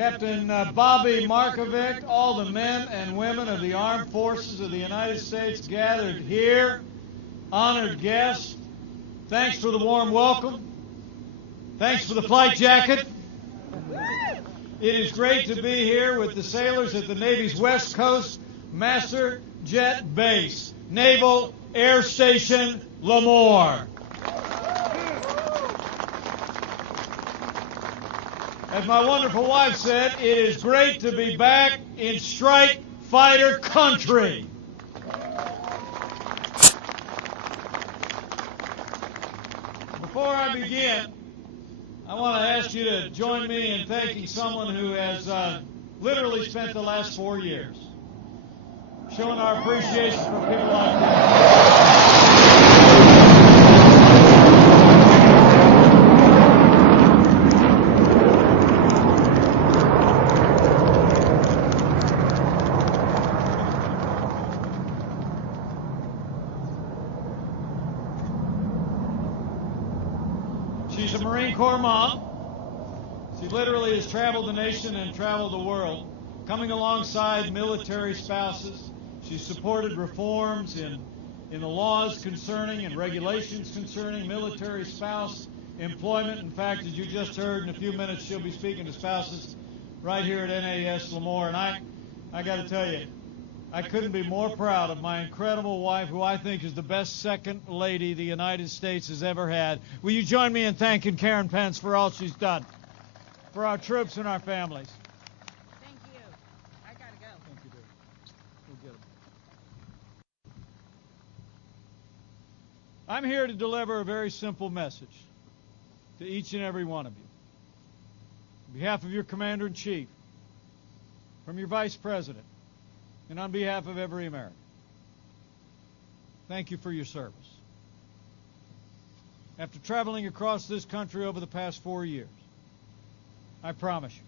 Captain Bobby Markovic, all the men and women of the Armed Forces of the United States gathered here, honored guests, thanks for the warm welcome. Thanks for the flight jacket. It is great to be here with the sailors at the Navy's West Coast Master Jet Base, Naval Air Station Lemoore. As my wonderful wife said, it is great to be back in strike fighter country. Before I begin, I want to ask you to join me in thanking someone who has literally spent the last 4 years showing our appreciation for people like that. She's a Marine Corps mom. She literally has traveled the nation and traveled the world, coming alongside military spouses. She's supported reforms in the laws concerning and regulations concerning military spouse employment. In fact, as you just heard, in a few minutes she'll be speaking to spouses right here at NAS Lemoore. And I got to tell you, I couldn't be more proud of my incredible wife, who I think is the best second lady the United States has ever had. Will you join me in thanking Karen Pence for all she's done for our troops and our families? Thank you. I gotta go. Thank you, dear. We'll get 'em. I'm here to deliver a very simple message to each and every one of you. On behalf of your Commander-in-Chief, from your Vice President, and on behalf of every American, thank you for your service. After traveling across this country over the past 4 years, I promise you,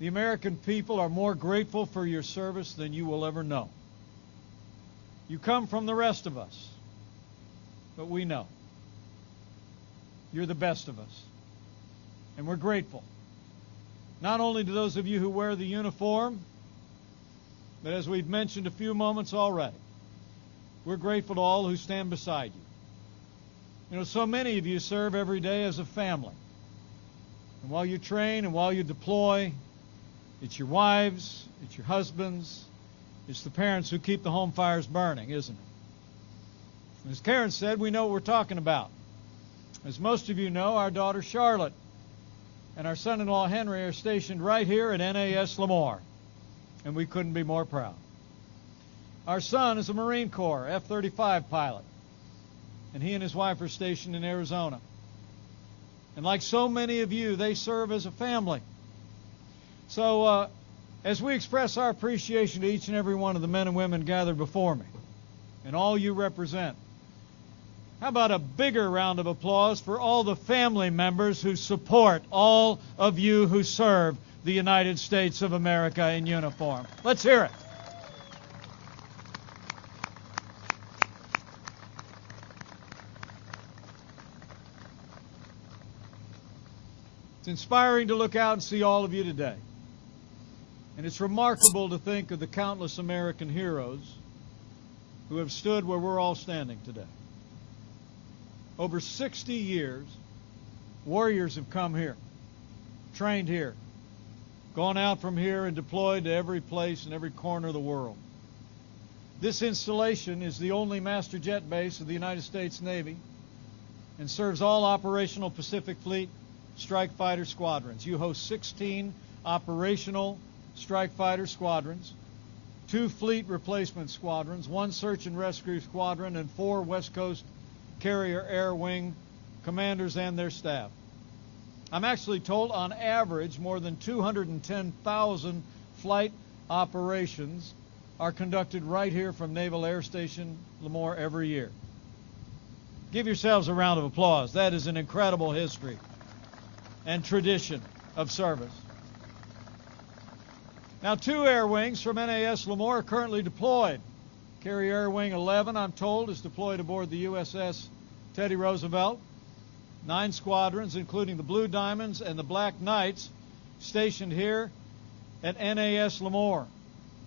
the American people are more grateful for your service than you will ever know. You come from the rest of us, but we know you're the best of us, and we're grateful, not only to those of you who wear the uniform, but as we've mentioned a few moments already, we're grateful to all who stand beside you. You know, so many of you serve every day as a family. And while you train and while you deploy, it's your wives, it's your husbands, it's the parents who keep the home fires burning, isn't it? As Karen said, we know what we're talking about. As most of you know, our daughter Charlotte and our son-in-law Henry are stationed right here at NAS Lemoore, and we couldn't be more proud. Our son is a Marine Corps F-35 pilot, and he and his wife are stationed in Arizona. And like so many of you, they serve as a family. So as we express our appreciation to each and every one of the men and women gathered before me, and all you represent, how about a bigger round of applause for all the family members who support all of you who serve the United States of America in uniform? Let's hear it. It's inspiring to look out and see all of you today. And it's remarkable to think of the countless American heroes who have stood where we're all standing today. Over 60 years, warriors have come here, trained here, gone out from here and deployed to every place in every corner of the world. This installation is the only master jet base of the United States Navy and serves all operational Pacific Fleet strike fighter squadrons. You host 16 operational strike fighter squadrons, 2 fleet replacement squadrons, 1 search and rescue squadron, and 4 West Coast Carrier Air Wing commanders and their staff. I'm actually told on average more than 210,000 flight operations are conducted right here from Naval Air Station Lemoore every year. Give yourselves a round of applause. That is an incredible history and tradition of service. Now, 2 air wings from NAS Lemoore are currently deployed. Carrier Air Wing 11, I'm told, is deployed aboard the USS Teddy Roosevelt. 9 squadrons, including the Blue Diamonds and the Black Knights, stationed here at NAS Lemoore.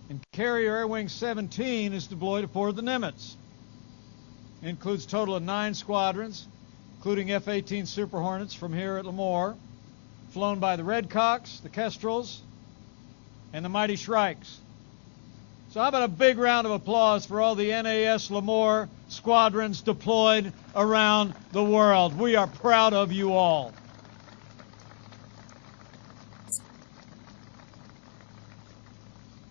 And Carrier Air Wing 17 is deployed aboard the Nimitz. It includes a total of 9 squadrons, including F-18 Super Hornets from here at Lemoore, flown by the Redcocks, the Kestrels, and the mighty Shrikes. So how about a big round of applause for all the NAS Lemoore squadrons deployed around the world. We are proud of you all.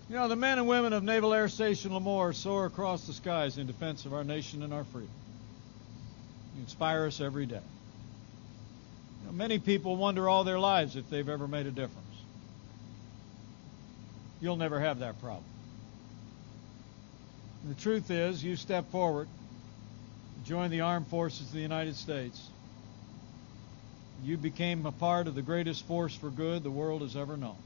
You know, the men and women of Naval Air Station Lemoore soar across the skies in defense of our nation and our freedom. You inspire us every day. You know, many people wonder all their lives if they've ever made a difference. You'll never have that problem. And the truth is, you step forward, join the armed forces of the United States. You became a part of the greatest force for good the world has ever known.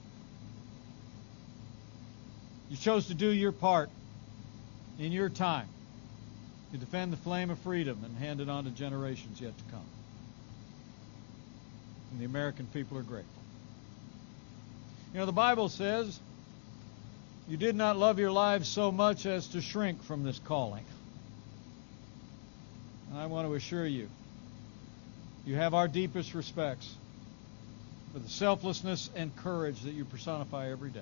You chose to do your part in your time to defend the flame of freedom and hand it on to generations yet to come. And the American people are grateful. You know, the Bible says, you did not love your lives so much as to shrink from this calling. And I want to assure you, you have our deepest respects for the selflessness and courage that you personify every day.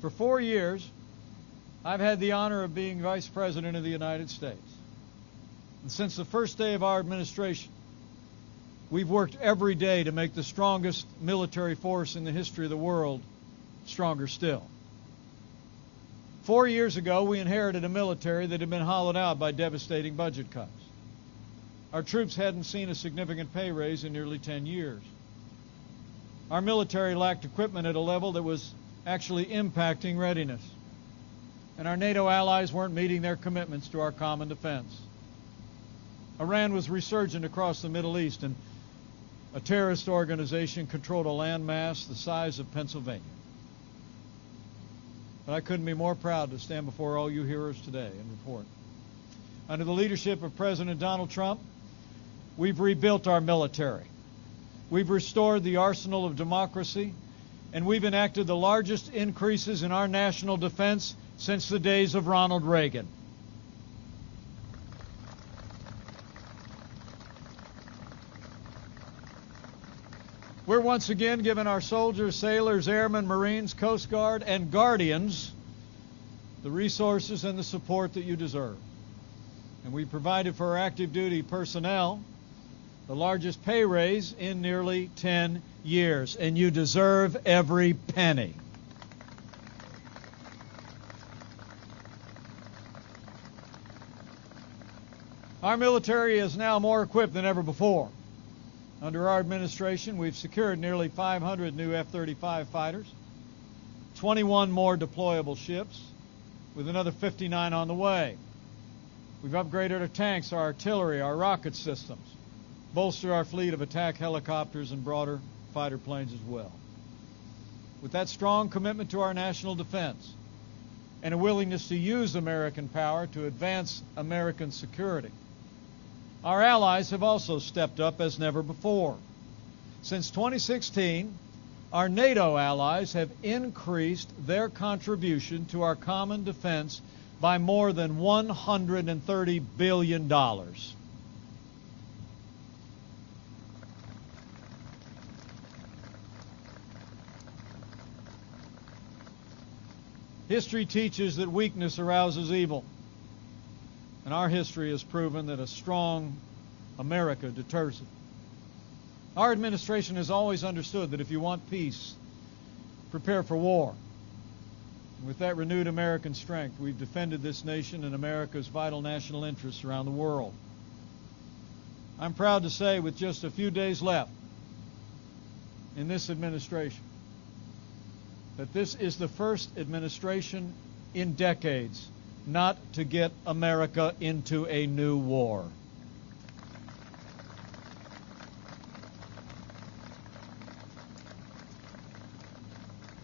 For 4 years, I've had the honor of being Vice President of the United States. And since the first day of our administration, we've worked every day to make the strongest military force in the history of the world stronger still. 4 years ago, we inherited a military that had been hollowed out by devastating budget cuts. Our troops hadn't seen a significant pay raise in nearly 10 years. Our military lacked equipment at a level that was actually impacting readiness. And our NATO allies weren't meeting their commitments to our common defense. Iran was resurgent across the Middle East, and a terrorist organization controlled a landmass the size of Pennsylvania. But I couldn't be more proud to stand before all you hearers today and report. Under the leadership of President Donald Trump, we've rebuilt our military. We've restored the arsenal of democracy, and we've enacted the largest increases in our national defense since the days of Ronald Reagan. We're once again giving our soldiers, sailors, airmen, Marines, Coast Guard, and Guardians the resources and the support that you deserve. And we provided for our active duty personnel the largest pay raise in nearly 10 years, and you deserve every penny. Our military is now more equipped than ever before. Under our administration, we've secured nearly 500 new F-35 fighters, 21 more deployable ships, with another 59 on the way. We've upgraded our tanks, our artillery, our rocket systems, bolstered our fleet of attack helicopters and broader fighter planes as well. With that strong commitment to our national defense and a willingness to use American power to advance American security, our allies have also stepped up as never before. Since 2016, our NATO allies have increased their contribution to our common defense by more than $130 billion. History teaches that weakness arouses evil. And our history has proven that a strong America deters it. Our administration has always understood that if you want peace, prepare for war. And with that renewed American strength, we've defended this nation and America's vital national interests around the world. I'm proud to say, with just a few days left in this administration, that this is the first administration in decades not to get America into a new war.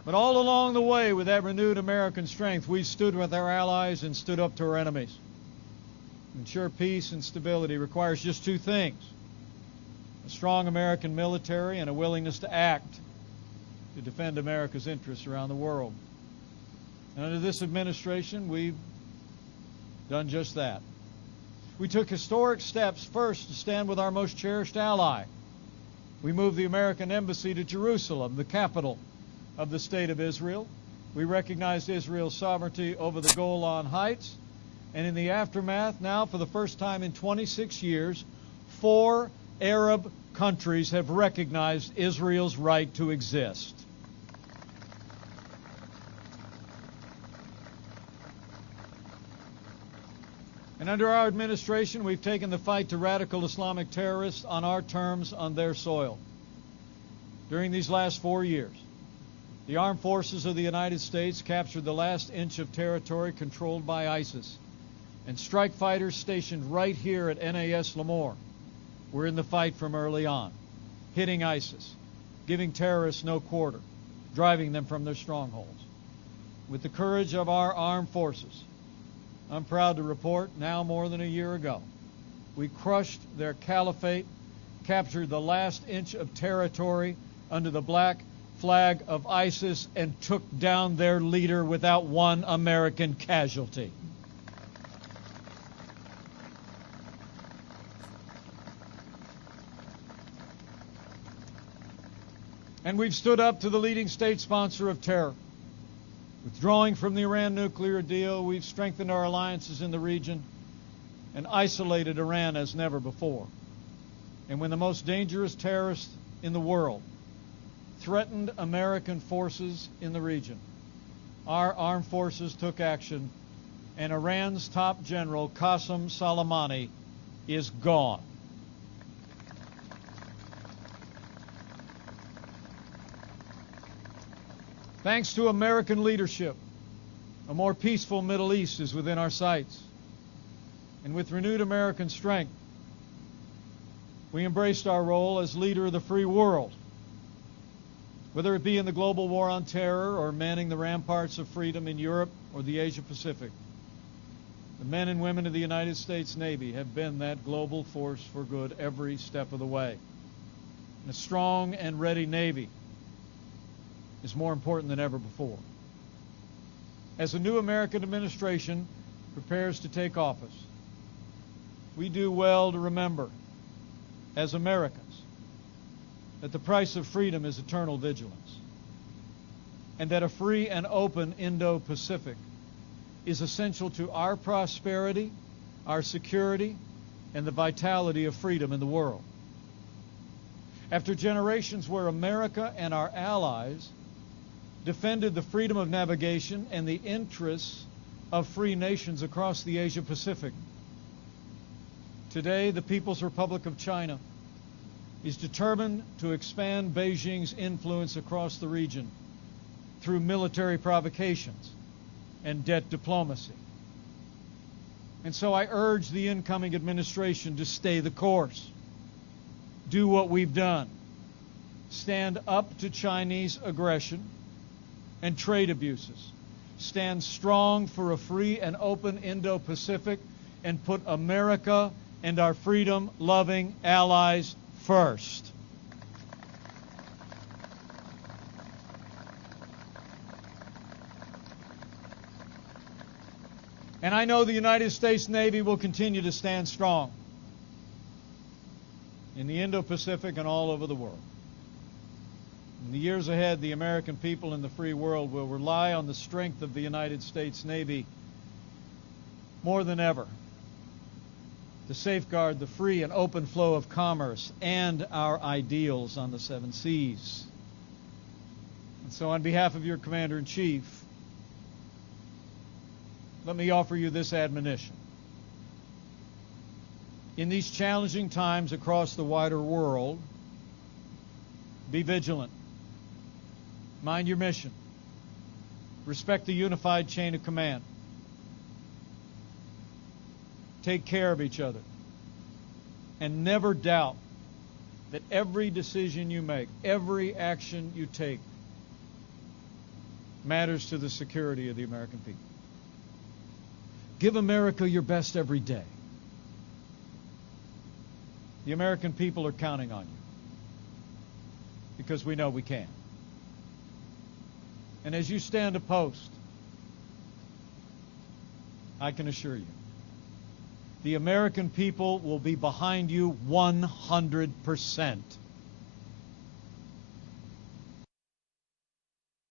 But all along the way, with that renewed American strength, we stood with our allies and stood up to our enemies. Ensure peace and stability requires just two things: a a strong American military, and a willingness to act to defend America's interests around the world. And under this administration, we've done just that. We took historic steps first to stand with our most cherished ally. We moved the American embassy to Jerusalem, the capital of the State of Israel. We recognized Israel's sovereignty over the Golan Heights. And in the aftermath, now for the first time in 26 years, 4 Arab countries have recognized Israel's right to exist. And under our administration, we've taken the fight to radical Islamic terrorists on our terms on their soil. During these last 4 years, the armed forces of the United States captured the last inch of territory controlled by ISIS. And strike fighters stationed right here at NAS Lemoore were in the fight from early on, hitting ISIS, giving terrorists no quarter, driving them from their strongholds. With the courage of our armed forces, I'm proud to report, now more than a year ago, we crushed their caliphate, captured the last inch of territory under the black flag of ISIS, and took down their leader without one American casualty. And we've stood up to the leading state sponsor of terror. Withdrawing from the Iran nuclear deal, we've strengthened our alliances in the region and isolated Iran as never before. And when the most dangerous terrorist in the world threatened American forces in the region, our armed forces took action, and Iran's top general, Qasem Soleimani, is gone. Thanks to American leadership, a more peaceful Middle East is within our sights. And with renewed American strength, we embraced our role as leader of the free world, whether it be in the global war on terror or manning the ramparts of freedom in Europe or the Asia Pacific. The men and women of the United States Navy have been that global force for good every step of the way. And a strong and ready Navy is more important than ever before. As the new American administration prepares to take office, we do well to remember, as Americans, that the price of freedom is eternal vigilance, and that a free and open Indo-Pacific is essential to our prosperity, our security, and the vitality of freedom in the world. After generations where America and our allies defended the freedom of navigation and the interests of free nations across the Asia Pacific, today the People's Republic of China is determined to expand Beijing's influence across the region through military provocations and debt diplomacy. And so I urge the incoming administration to stay the course, do what we've done, stand up to Chinese aggression and trade abuses, stand strong for a free and open Indo-Pacific, and put America and our freedom-loving allies first. And I know the United States Navy will continue to stand strong in the Indo-Pacific and all over the world. In the years ahead, the American people and the free world will rely on the strength of the United States Navy more than ever to safeguard the free and open flow of commerce and our ideals on the 7 seas. And so on behalf of your Commander-in-Chief, let me offer you this admonition. In these challenging times across the wider world, be vigilant. Mind your mission. Respect the unified chain of command. Take care of each other. And never doubt that every decision you make, every action you take, matters to the security of the American people. Give America your best every day. The American people are counting on you. because we know we can. And as you stand a post, I can assure you, the American people will be behind you 100%.